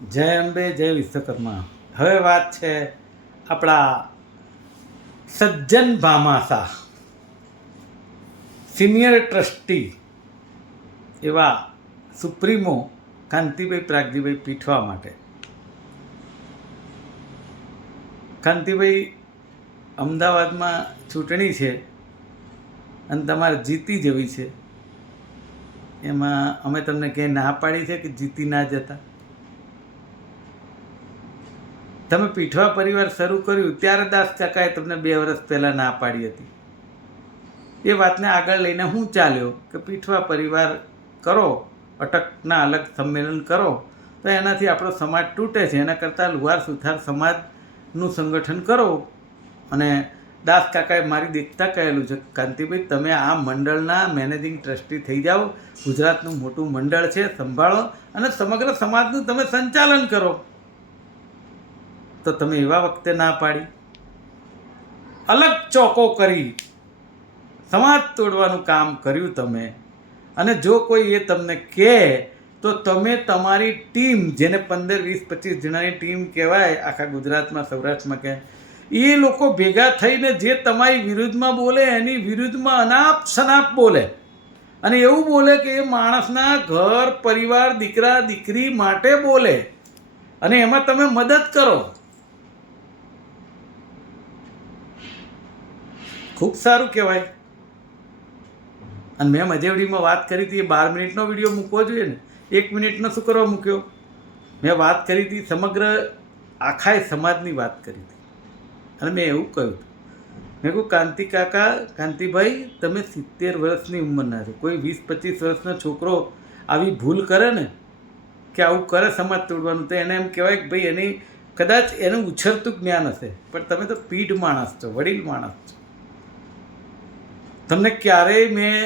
જય અંબે જય વિશ્વકર્મા. હવે વાત છે આપણા સજ્જન ભામાસા સિનિયર ટ્રસ્ટી એવા સુપ્રીમો કાંતિભાઈ પ્રાગજીભાઈ પીઠવા માટે. કાંતિભાઈ, અમદાવાદમાં ચૂંટણી છે અને તમારે જીતી જવી છે, એમાં અમે તમને ક્યાંય ના પાડી છે કે જીતી ના જતા? તમે પીઠવા પરિવાર શરૂ કર્યું ત્યારે દાસ કાકાએ તમને 2 વર્ષ પહેલાં ના પાડી હતી. એ વાતને આગળ લઈને હું ચાલ્યો કે પીઠવા પરિવાર કરો, અટકના અલગ સંમેલન કરો, તો એનાથી આપણો સમાજ તૂટે છે. એના કરતાં લુહાર સુથાર સમાજનું સંગઠન કરો. અને દાસ કાકાએ મારી દેખતા કહેલું છે, કાંતિભાઈ તમે આ મંડળના મેનેજિંગ ટ્રસ્ટી થઈ જાઓ, ગુજરાતનું મોટું મંડળ છે, સંભાળો અને સમગ્ર સમાજનું તમે સંચાલન કરો. તો તમે એવા વખતે ના પાડી, અલગ ચોકો કરી સમાજ તોડવાનું કામ કર્યું તમે. અને જો કોઈ એ તમને કહે તો તમે તમારી ટીમ, જેને 15, 20, 25 જણાની ટીમ કહેવાય આખા ગુજરાતમાં, સૌરાષ્ટ્રમાં કહે, એ લોકો ભેગા થઈને જે તમારી વિરુદ્ધમાં બોલે એની વિરુદ્ધમાં અનાપ શનાપ બોલે અને એવું બોલે કે એ માણસના ઘર પરિવાર, દીકરા દીકરી માટે બોલે અને એમાં તમે મદદ કરો. ખૂબ સારું કહેવાય. અને મેં મજેવડીમાં વાત કરી હતી, એ 12 મિનિટનો વિડીયો મૂકવો જોઈએ ને, 1 મિનિટનો શું કરવા મૂક્યો? મેં વાત કરી હતી સમગ્ર આખાય સમાજની વાત કરી હતી. અને મેં એવું કહ્યું હતું, મેં કહ્યું કાંતિ કાકા, કાંતિભાઈ તમે 70 વર્ષની ઉંમરના છો, કોઈ 20-25 વર્ષનો છોકરો આવી ભૂલ કરે ને કે આવું કરે સમાજ તોડવાનું, તો એને એમ કહેવાય કે ભાઈ એની કદાચ એનું ઉછરતું જ્ઞાન હશે, પણ તમે તો પીઢ માણસ છો, વડીલ માણસ છો. તમને ક્યારેય મેં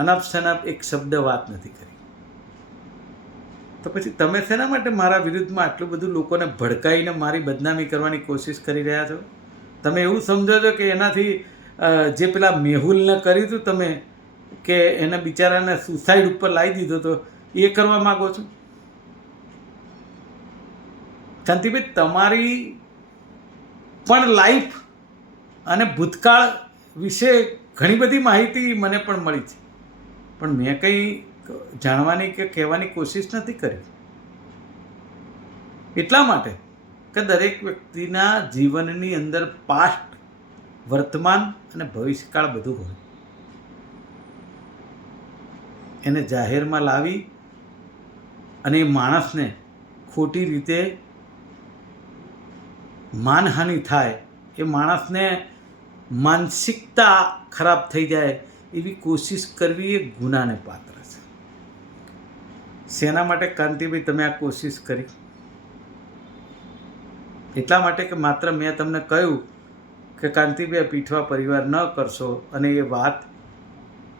અનાપ શનાપ એક શબ્દ વાત નથી કરી. તો પછી તમે શેના માટે મારા વિરુદ્ધમાં આટલું બધું લોકોને ભડકાઈને મારી બદનામી કરવાની કોશિશ કરી રહ્યા છો? તમે એવું સમજો છો કે એનાથી જે પેલા મેહુલને કર્યું હતું તમે, કે એને બિચારાને સુસાઇડ ઉપર લાવી દીધો તો, એ કરવા માગો છો? શાંતિભાઈ, તમારી પણ લાઈફ અને ભૂતકાળ વિશે ઘણી બધી માહિતી મને પણ મળી છે, પણ મેં કંઈ જાણવાની કે કહેવાની કોશિશ નથી કરી. એટલા માટે કે દરેક વ્યક્તિના જીવનની અંદર પાસ્ટ, વર્તમાન અને ભવિષ્યકાળ બધું હોય. એને જાહેરમાં લાવી અને એ માણસને ખોટી રીતે માનહાનિ થાય, એ માણસને માનસિકતા ખરાબ થઈ જાય એવી કોશિશ કરવી એ ગુનાને પાત્ર છે. શેના માટે કાંતિભાઈ તમે આ કોશિશ કરી? એટલા માટે કે માત્ર મેં તમને કહ્યું કે કાંતિભાઈ પીઠવા પરિવાર ન કરશો, અને એ વાત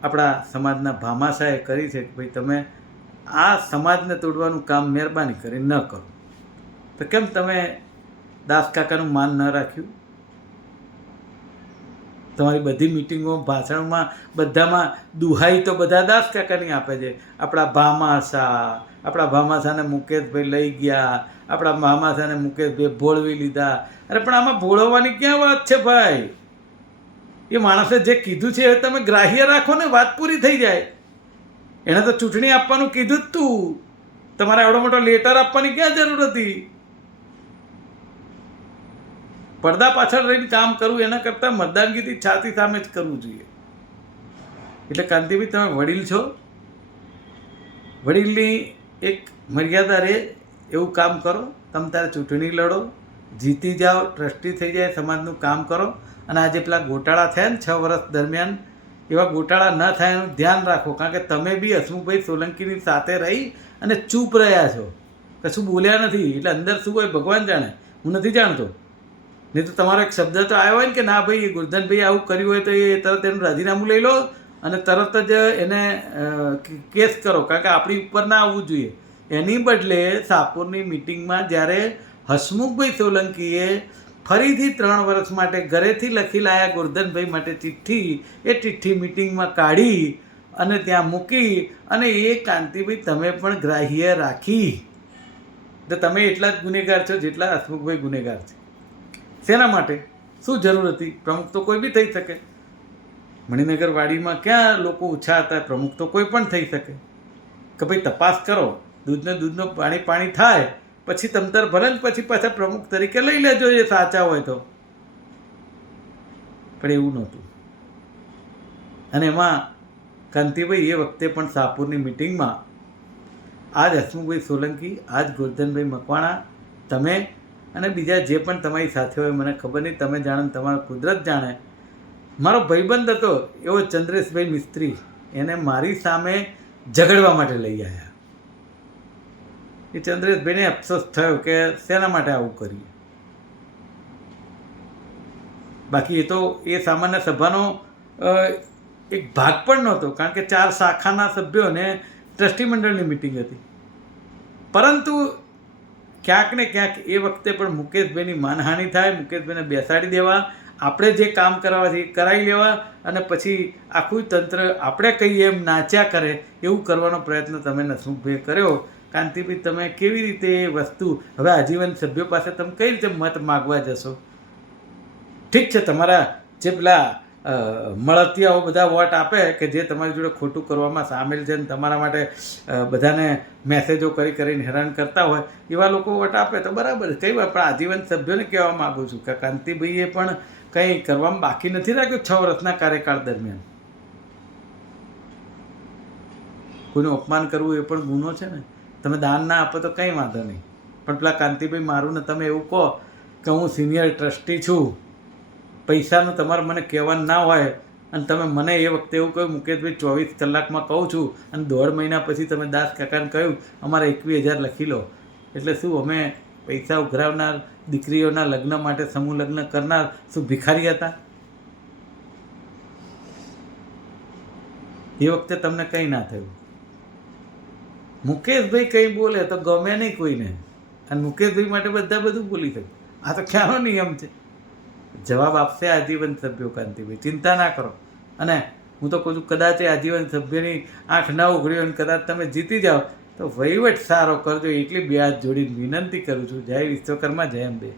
આપણા સમાજના ભામાશાએ કરી છે કે ભાઈ તમે આ સમાજને તોડવાનું કામ મહેરબાની કરી ન કરો. તો કેમ તમે દાસ કાકાનું માન ન રાખ્યું? તમારી બધી મિટિંગો, ભાષણમાં, બધામાં દુહાઈ તો બધા દાસ કાકાની આપે છે. આપણા ભામાશાને મુકેશભાઈ લઈ ગયા, આપણા ભામાશાને મુકેશભાઈ ભોળવી લીધા. અરે પણ આમાં ભોળવવાની ક્યાં વાત છે ભાઈ? એ માણસે જે કીધું છે એ તમે ગ્રાહ્ય રાખો ને, વાત પૂરી થઈ જાય. એણે તો ચૂંટણી આપવાનું કીધું જ તું, તમારે આવડો મોટો લેટર આપવાની ક્યાં જરૂર હતી? પડદા પાછળ રહીને કામ કરવું એના કરતાં મતદાનગીથી છાતી સામે જ કરવું જોઈએ. એટલે કાંતિભાઈ, તમે વડીલ છો, વડીલની એક મર્યાદા રહે એવું કામ કરો. તમે તારે ચૂંટણી લડો, જીતી જાઓ, ટ્રસ્ટી થઈ જાય, સમાજનું કામ કરો. અને આજે પેલા ગોટાળા થયા ને 6 વર્ષ દરમિયાન, એવા ગોટાળા ન થાય એનું ધ્યાન રાખો. કારણ કે તમે બી હસમુખભાઈ સોલંકીની સાથે રહી અને ચૂપ રહ્યા છો, કશું બોલ્યા નથી. એટલે અંદર શું હોય ભગવાન જાણે, હું નથી જાણતો. નહીં તો તમારો એક શબ્દ તો આવ્યો હોય ને કે ના ભાઈ ગુરધનભાઈ આવું કર્યું હોય તો એ તરત એનું રાજીનામું લઈ લો અને તરત જ એને કેસ કરો. કારણ કે આપણી ઉપર ના આવવું જોઈએ. એની બદલે શાહપુરની મિટિંગમાં જ્યારે હસમુખભાઈ સોલંકીએ ફરીથી 3 વર્ષ માટે ઘરેથી લખી લાયા ગોરધનભાઈ માટે ચિઠ્ઠી, એ ચિઠ્ઠી મિટિંગમાં કાઢી અને ત્યાં મૂકી, અને એ કાંતિભાઈ તમે પણ ગ્રાહ્ય રાખી. તો તમે એટલા જ ગુનેગાર છો જેટલા હસમુખભાઈ ગુનેગાર છે. શેના માટે? શું જરૂર હતી? પ્રમુખ તો કોઈ બી થઈ શકે. મણિનગર વાડીમાં ક્યાં લોકો ઓછા હતા? પ્રમુખ તો કોઈ પણ થઈ શકે. કે ભાઈ તપાસ કરો, દૂધનો પાણી થાય, પછી તમતાર ભલે ને પછી પાછા પ્રમુખ તરીકે લઈ લેજો એ સાચા હોય તો. પણ એવું નહોતું. અને એમાં કાંતિભાઈ એ વખતે પણ શાહપુરની મિટિંગમાં આજ હસમુખભાઈ સોલંકી, આજ ગોરધનભાઈ મકવાણા, તમે અને બીજા જે પણ તમારી સાથે હોય મને ખબર નહીં, તમે જાણો તમારો કુદરત જાણે. મારો ભાઈબંધ હતો એવો ચંદ્રેશભાઈ મિસ્ત્રી, એને મારી સામે ઝઘડવા માટે લઈ આવ્યા. એ ચંદ્રેશભાઈને અફસોસ થયો કે શેના માટે આવું કર્યું. બાકી એ તો એ સામાન્ય સભાનો એક ભાગ પણ નહોતો, કારણ કે 4 શાખાના સભ્યો અને ટ્રસ્ટી મંડળની મિટિંગ હતી. પરંતુ ક્યાંક ને ક્યાંક એ વખતે પણ મુકેશભાઈની માનહાનિ થાય, મુકેશભાઈને બેસાડી દેવા, આપણે જે કામ કરવા છે એ કરાવી લેવા, અને પછી આખું તંત્ર આપણે કહીએ એમ નાચ્યા કરે એવું કરવાનો પ્રયત્ન તમે હસમુખભાઈએ કર્યો. કાંતિભાઈ, તમે કેવી રીતે એ વસ્તુ હવે આજીવન સભ્યો પાસે તમે કઈ રીતે મત માગવા જશો? ઠીક છે, તમારા જે પેલા મળતિયાઓ બધા વોટ આપે કે જે તમારી જોડે ખોટું કરવામાં સામેલ છે ને તમારા માટે બધાને મેસેજો કરીને હેરાન કરતા હોય, એવા લોકો વોટ આપે તો બરાબર છે, કઈ વાત. પણ આજીવન સભ્યોને કહેવા માગું છું કે કાંતિભાઈએ પણ કંઈ કરવામાં બાકી નથી રાખ્યું 6 વર્ષના કાર્યકાળ દરમિયાન. કોઈનું અપમાન કરવું એ પણ ગુનો છે ને. તમે દાન ના આપો તો કંઈ વાંધો નહીં, પણ પેલા કાંતિભાઈ મારું ને તમે એવું કહો કે હું સિનિયર ટ્રસ્ટી છું, પૈસાનું તમારે મને કહેવાનું ના હોય, અને તમે મને એ વખતે એવું કહ્યું મુકેશભાઈ 24 કલાકમાં કહું છું, અને 1.5 મહિના પછી તમે દાસ કાકાને કહ્યું અમારે 21,000 લખી લો. એટલે શું અમે પૈસા ઉઘરાવનાર, દીકરીઓના લગ્ન માટે સમૂહ લગ્ન કરનાર શું ભિખારી હતા? એ વખતે તમને કંઈ ના થયું. મુકેશભાઈ કંઈ બોલે તો ગમે નહીં કોઈને, અને મુકેશભાઈ માટે બધા બધું બોલી શકે. આ તો ક્યાંનો નિયમ છે. જવાબ આપશે આજીવન સભ્યો કાંતિભાઈ, ચિંતા ના કરો. અને હું તો કહું છું, કદાચ આજીવન સભ્યની આંખ ના ઉઘડી અને કદાચ તમે જીતી જાઓ તો વહીવટ સારો કરજો, એટલી બે હાથ જોડીને વિનંતી કરું છું. જય વિશ્વકર્મા, જય અંબે.